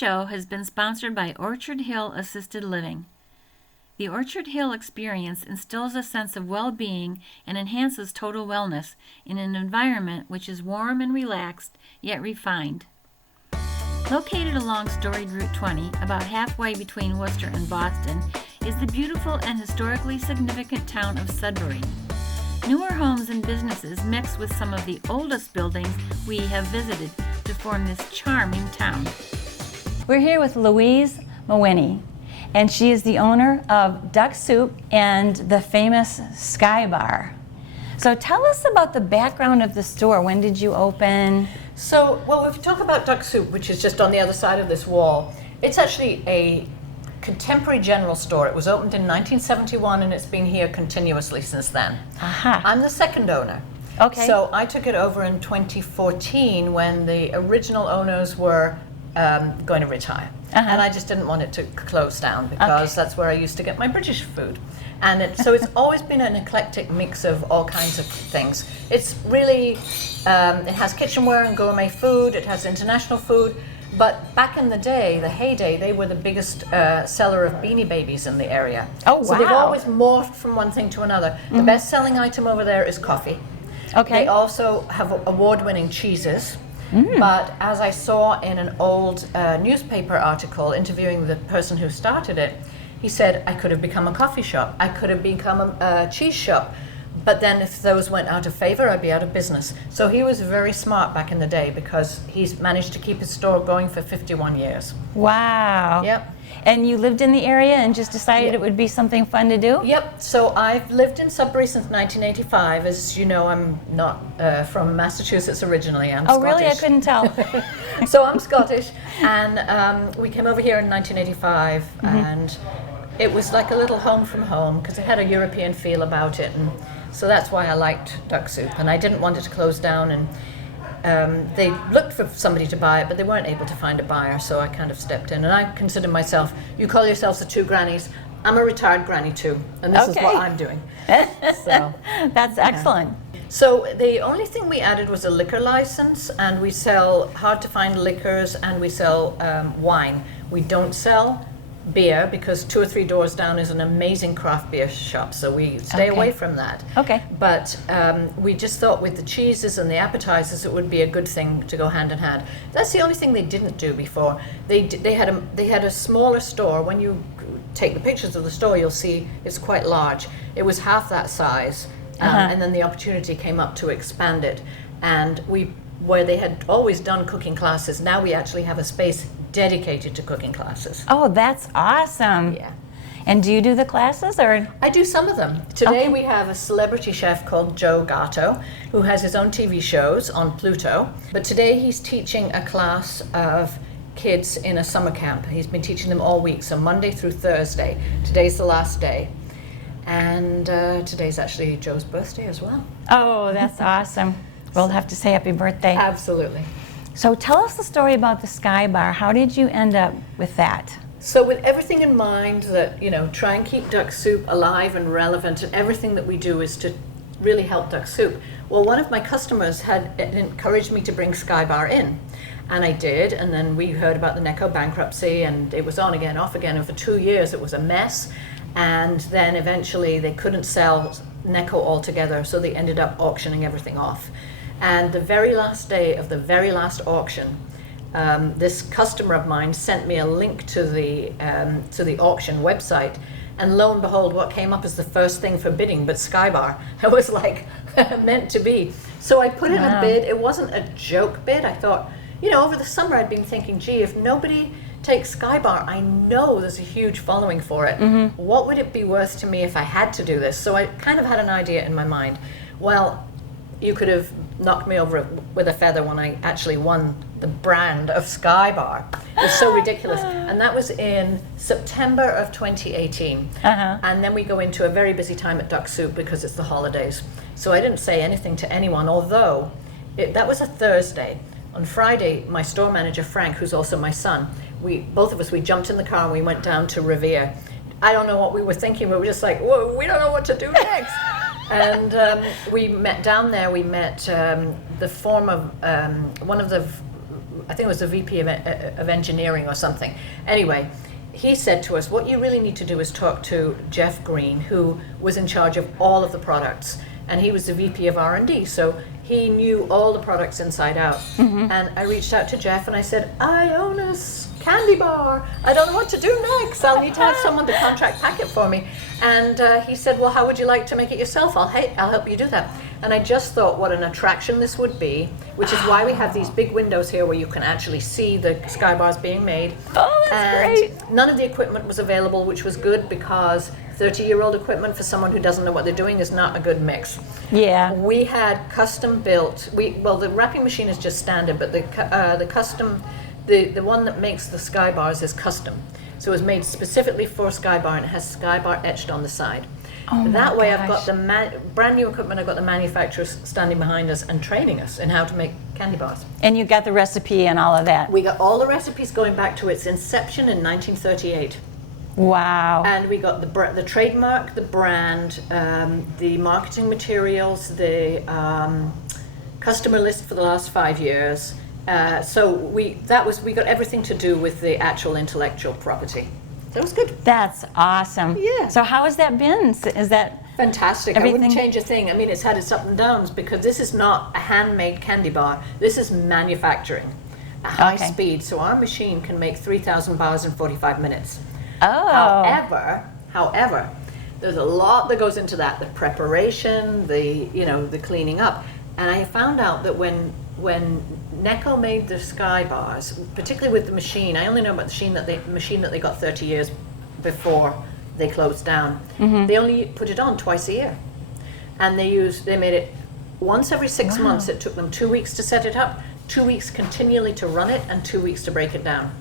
show has been sponsored by Orchard Hill Assisted Living. The Orchard Hill experience instills a sense of well-being and enhances total wellness in an environment which is warm and relaxed, yet refined. Located along storied Route 20, about halfway between Worcester and Boston, is the beautiful and historically significant town of Sudbury. Newer homes and businesses mix with some of the oldest buildings we have visited to form this charming town. We're here with Louise Mawhinney, and she is the owner of Duck Soup and the famous SkyBar. So tell us about the background of the store. When did you open? So, well, if you talk about Duck Soup, which is just on the other side of this wall, it's actually a contemporary general store. It was opened in 1971 and it's been here continuously since then. Aha. I'm the second owner. Okay. So I took it over in 2014 when the original owners were going to retire. And I just didn't want it to close down because that's where I used to get my British food. And so it's always been an eclectic mix of all kinds of things. It's really, it has kitchenware and gourmet food, it has international food, but back in the day, the heyday, they were the biggest seller of Beanie Babies in the area. Oh, wow. So they've always morphed from one thing to another. The best-selling item over there is coffee. Okay. They also have award-winning cheeses. But as I saw in an old newspaper article interviewing the person who started it, he said, I could have become a coffee shop. I could have become a cheese shop. But then if those went out of favor, I'd be out of business. So he was very smart back in the day because he's managed to keep his store going for 51 years. Wow. Yep. And you lived in the area and just decided it would be something fun to do? Yep. So I've lived in Sudbury since 1985. As you know, I'm not from Massachusetts originally. I'm Scottish. Really? I couldn't tell. So I'm Scottish. And we came over here in 1985. And it was like a little home from home because it had a European feel about it. And so that's why I liked Duck Soup. And I didn't want it to close down. And they looked for somebody to buy it, but they weren't able to find a buyer, so I kind of stepped in. And I consider myself, you call yourselves the two grannies, I'm a retired granny too, and this is what I'm doing. So That's excellent. So the only thing we added was a liquor license, and we sell hard-to-find liquors, and we sell wine. We don't sell beer because 2 or 3 doors down is an amazing craft beer shop, so we stay away from that. Okay. But we just thought with the cheeses and the appetizers it would be a good thing to go hand in hand. That's the only thing they didn't do before. They had a smaller store. When you take the pictures of the store, you'll see it's quite large. It was half that size, and then the opportunity came up to expand it. And where they had always done cooking classes, now we actually have a space dedicated to cooking classes. Oh, that's awesome. Yeah. And do you do the classes, or? I do some of them. Today we have a celebrity chef called Joe Gatto who has his own TV shows on Pluto. But today he's teaching a class of kids in a summer camp. He's been teaching them all week, so Monday through Thursday. Today's the last day. And today's actually Joe's birthday as well. Oh, that's awesome. We'll have to say happy birthday. Absolutely. So tell us the story about the SkyBar. How did you end up with that? So with everything in mind that, try and keep Duck Soup alive and relevant, and everything that we do is to really help Duck Soup. Well, one of my customers had encouraged me to bring SkyBar in, and I did, and then we heard about the Necco bankruptcy, and it was on again, off again, and for 2 years it was a mess, and then eventually they couldn't sell Necco altogether, so they ended up auctioning everything off. And the very last day of the very last auction, this customer of mine sent me a link to the auction website, and lo and behold, what came up as the first thing for bidding but SkyBar. I was like, meant to be. So I put in a bid. It wasn't a joke bid. I thought, over the summer I'd been thinking, gee, if nobody takes SkyBar, I know there's a huge following for it. What would it be worth to me if I had to do this? So I kind of had an idea in my mind. Well, you could have knocked me over with a feather when I actually won the brand of SkyBar. It was so ridiculous. And that was in September of 2018. And then we go into a very busy time at Duck Soup because it's the holidays. So I didn't say anything to anyone, although that was a Thursday. On Friday, my store manager, Frank, who's also my son, both of us, we jumped in the car and we went down to Revere. I don't know what we were thinking. We were just like, whoa, we don't know what to do next. And we met down there. We met the former one of the I think it was the VP of engineering or something. Anyway, he said to us, what you really need to do is talk to Jeff Green, who was in charge of all of the products. And he was the VP of R&D, so he knew all the products inside out. And I reached out to Jeff and I said, I own a candy bar. I don't know what to do next. I'll need to have someone to contract pack it for me. And he said, well, how would you like to make it yourself? I'll help you do that. And I just thought what an attraction this would be, which is why we have these big windows here where you can actually see the SkyBars being made. Oh, that's great. None of the equipment was available, which was good because 30-year-old equipment for someone who doesn't know what they're doing is not a good mix. Yeah. We had custom built. Well, the wrapping machine is just standard, but the custom, the one that makes the SkyBars is custom. So it was made specifically for SkyBar, and it has SkyBar etched on the side. Oh that way, gosh. I've got the brand new equipment. I've got the manufacturers standing behind us and training us in how to make candy bars. And you got the recipe and all of that. We got all the recipes going back to its inception in 1938. Wow. And we got the trademark, the brand, the marketing materials, the customer list for the last 5 years. So we got everything to do with the actual intellectual property. That was good. That's awesome. Yeah. So how has that been? Is that Fantastic. everything? I wouldn't change a thing. I mean, it's had its ups and downs because this is not a handmade candy bar. This is manufacturing, a high Okay. speed. So our machine can make 3,000 bars in 45 minutes. Oh. However, there's a lot that goes into that, the preparation, the cleaning up. And I found out that when Necco made the SkyBars, particularly with the machine, I only know about the machine that they got 30 years before they closed down. They only put it on twice a year. And they made it once every 6 Wow. months. It took them 2 weeks to set it up, 2 weeks continually to run it, and 2 weeks to break it down.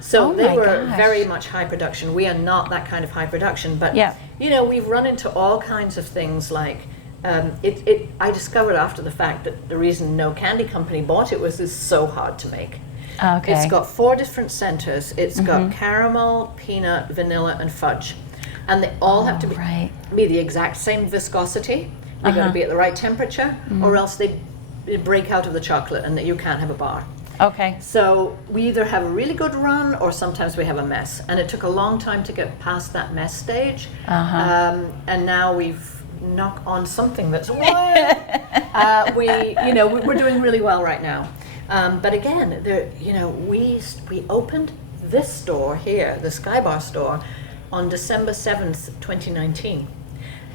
So Oh they my were gosh. very much high production. We are not that kind of high production, but Yeah. we've run into all kinds of things like I discovered after the fact that the reason no candy company bought it was it's so hard to make. Okay. It's got 4 different centers. It's got caramel, peanut, vanilla, and fudge, and they all have to be the exact same viscosity. They're going to be at the right temperature, or else they break out of the chocolate, and that you can't have a bar. Okay. So we either have a really good run or sometimes we have a mess. And it took a long time to get past that mess stage. And now we've knocked on something that's we're doing really well right now. But again, we opened this store here, the SkyBar store, on December 7th, 2019.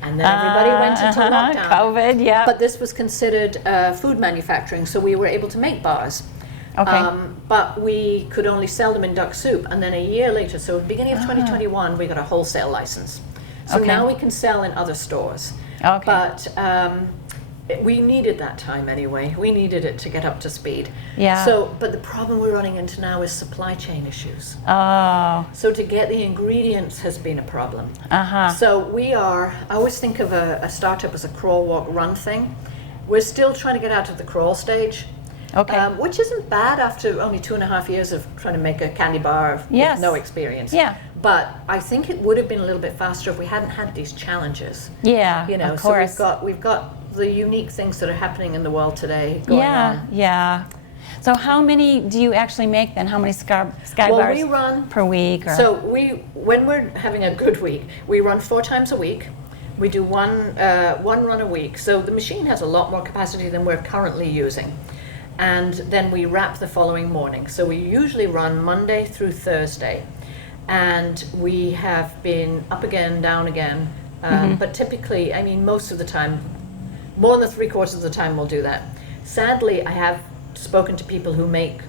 And then everybody went into lockdown. COVID, yeah. But this was considered food manufacturing, so we were able to make bars. Okay. But we could only sell them in duck soup, and then a year later, so beginning of 2021, we got a wholesale license. So Okay. now we can sell in other stores. Okay. But we needed that time anyway. We needed it to get up to speed. Yeah. But the problem we're running into now is supply chain issues. Oh. So to get the ingredients has been a problem. Uh-huh. So I always think of a startup as a crawl, walk, run thing. We're still trying to get out of the crawl stage. Okay. Which isn't bad after only 2.5 years of trying to make a candy bar Yes. with no experience. Yeah. But I think it would have been a little bit faster if we hadn't had these challenges. Yeah, Of course. So we've got the unique things that are happening in the world today going on. Yeah. So how many do you actually make then? How many SkyBars Well, we run per week? Or? So when we're having a good week, we run 4 times a week. We do one run a week. So the machine has a lot more capacity than we're currently using. And then we wrap the following morning. So we usually run Monday through Thursday. And we have been up again, down again. But typically, I mean, most of the time, more than 3/4 of the time we'll do that. Sadly, I have spoken to people who make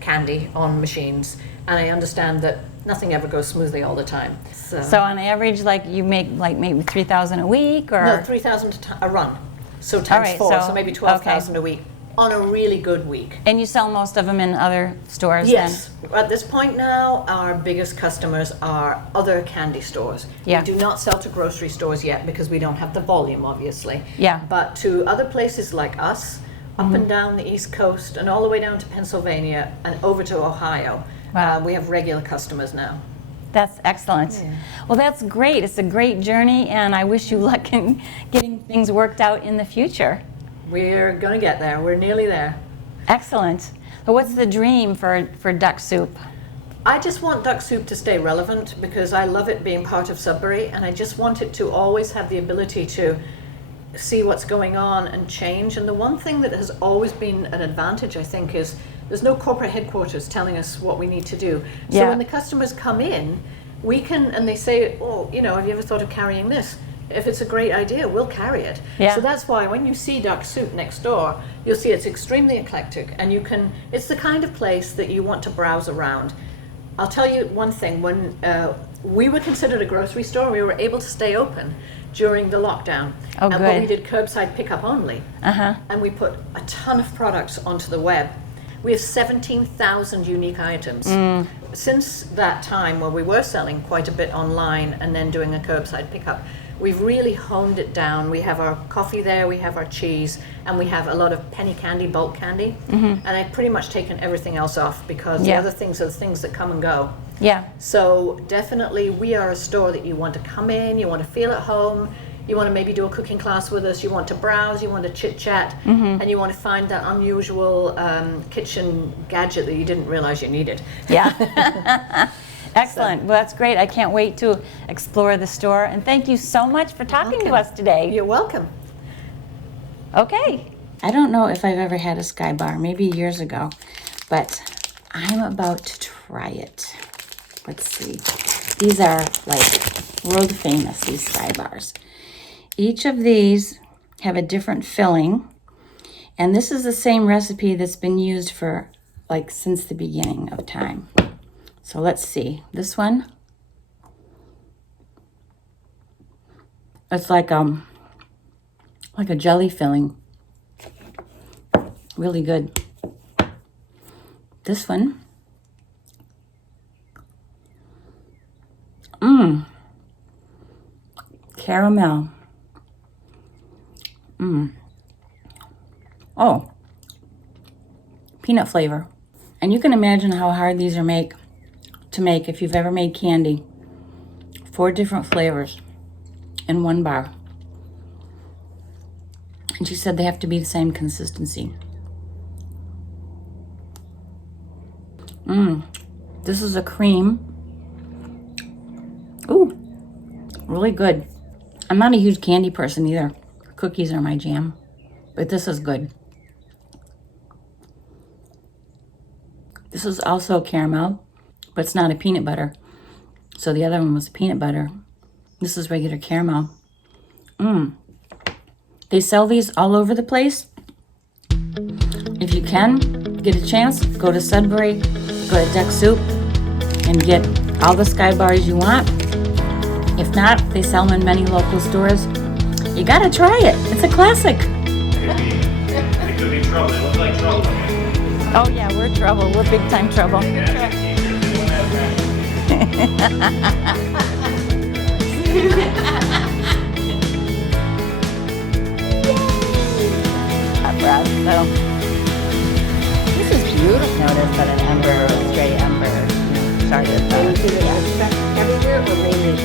candy on machines, and I understand that nothing ever goes smoothly all the time. So on average, like you make like maybe 3,000 a week, or No, 3,000 a run. So times right, 4, so- so maybe 12,000 a week on a really good week. and you sell most of them in other stores? Yes. At this point now, our biggest customers are other candy stores. Yeah. We do not sell to grocery stores yet because we don't have the volume, obviously. Yeah. But to other places like us, up and down the East Coast and all the way down to Pennsylvania and over to Ohio, Wow. we have regular customers now. That's excellent. Yeah. Well, that's great. It's a great journey, and I wish you luck in getting things worked out in the future. We're going to get there. We're nearly there. Excellent. So what's the dream for duck soup? I just want duck soup to stay relevant because I love it being part of Sudbury, and I just want it to always have the ability to see what's going on and change. And the one thing that has always been an advantage, I think, is there's no corporate headquarters telling us what we need to do. So Yeah. when the customers come in, we can, and they say, oh, you know, have you ever thought of carrying this? If it's a great idea, we'll carry it. Yeah. So that's why when you see duck soup next door, you'll see it's extremely eclectic, and you can, it's the kind of place that you want to browse around. I'll tell you one thing, when we were considered a grocery store, we were able to stay open during the lockdown. Oh, But good. we did curbside pickup only. Uh-huh. And we put a ton of products onto the web. We have 17,000 unique items. Since that time where we were selling quite a bit online and then doing a curbside pickup, we've really honed it down. We have our coffee there, we have our cheese, and we have a lot of penny candy, bulk candy. And I've pretty much taken everything else off because the Yeah. other things are the things that come and go. Yeah. So definitely we are a store that you want to come in, you want to feel at home, you want to maybe do a cooking class with us, you want to browse, you want to chit chat, and you want to find that unusual kitchen gadget that you didn't realize you needed. Yeah. Excellent. Well, that's great. I can't wait to explore the store. And thank you so much for talking to us today. You're welcome. Okay. I don't know if I've ever had a SkyBar, maybe years ago, but I'm about to try it. Let's see. These are like world famous, these SkyBars. Each of these have a different filling, and this is the same recipe that's been used for like since the beginning of time. So let's see. This one, it's like a jelly filling. Really good. This one, caramel. Oh, peanut flavor. And you can imagine how hard these are to make if you've ever made candy. 4 different flavors in one bar. And she said they have to be the same consistency. This is a cream. Ooh, really good. I'm not a huge candy person either. Cookies are my jam, but this is good. This is also caramel, but it's not a peanut butter. So the other one was peanut butter. This is regular caramel. They sell these all over the place. If you can, get a chance, go to Sudbury, go to Duck Soup, and get all the SkyBars you want. If not, they sell them in many local stores. You gotta try it. It's a classic. It could be trouble. It looks like trouble. Oh yeah, we're trouble. We're big time trouble. So this is beautiful. Notice that an ember, stray ember, started. Everywhere or mainly